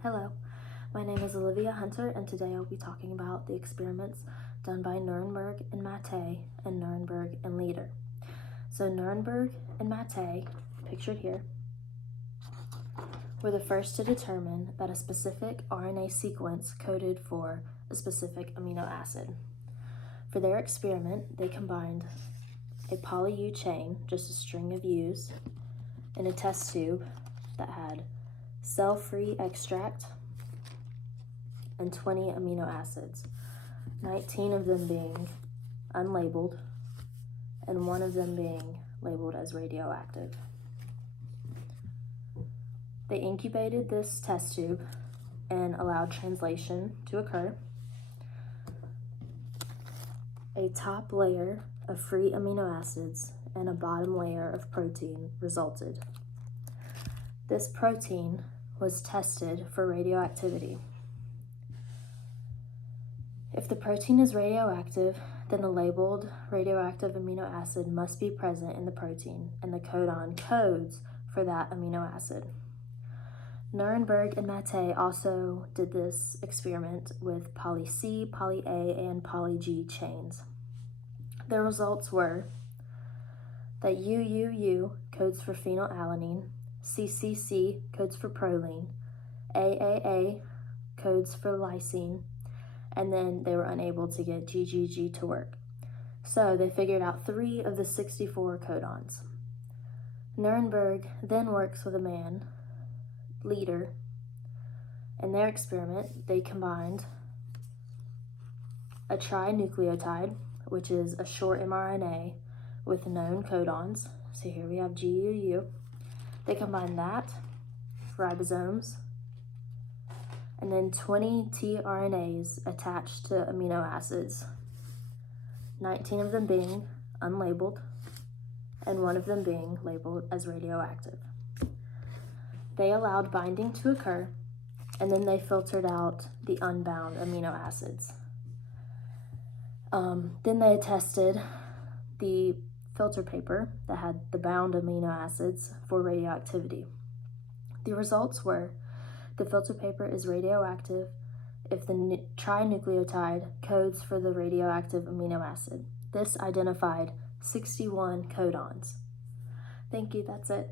Hello, my name is Olivia Hunter, and today I'll be talking about the experiments done by Nirenberg and Matthaei and Nirenberg and Lieder. So Nirenberg and Matthaei, pictured here, were the first to determine that a specific RNA sequence coded for a specific amino acid. For their experiment, they combined a poly-U chain, just a string of U's, in a test tube that had cell-free extract and 20 amino acids, 19 of them being unlabeled and one of them being labeled as radioactive. They incubated this test tube and allowed translation to occur. A top layer of free amino acids and a bottom layer of protein resulted. This protein was tested for radioactivity. If the protein is radioactive, then a labeled radioactive amino acid must be present in the protein, and the codon codes for that amino acid. Nirenberg and Matthaei also did this experiment with poly-C, poly-A, and poly-G chains. The results were that UUU codes for phenylalanine, CCC codes for proline, AAA codes for lysine, and then they were unable to get GGG to work. So they figured out 3 of the 64 codons. Nirenberg then works with a man, Lieder. In their experiment, they combined a trinucleotide, which is a short mRNA with known codons. So here we have GUU. They combined that, ribosomes, and then 20 tRNAs attached to amino acids, 19 of them being unlabeled and one of them being labeled as radioactive. They allowed binding to occur, and then they filtered out the unbound amino acids. Then they tested the filter paper that had the bound amino acids for radioactivity. The results were the filter paper is radioactive if the trinucleotide codes for the radioactive amino acid. This identified 61 codons. Thank you, that's it.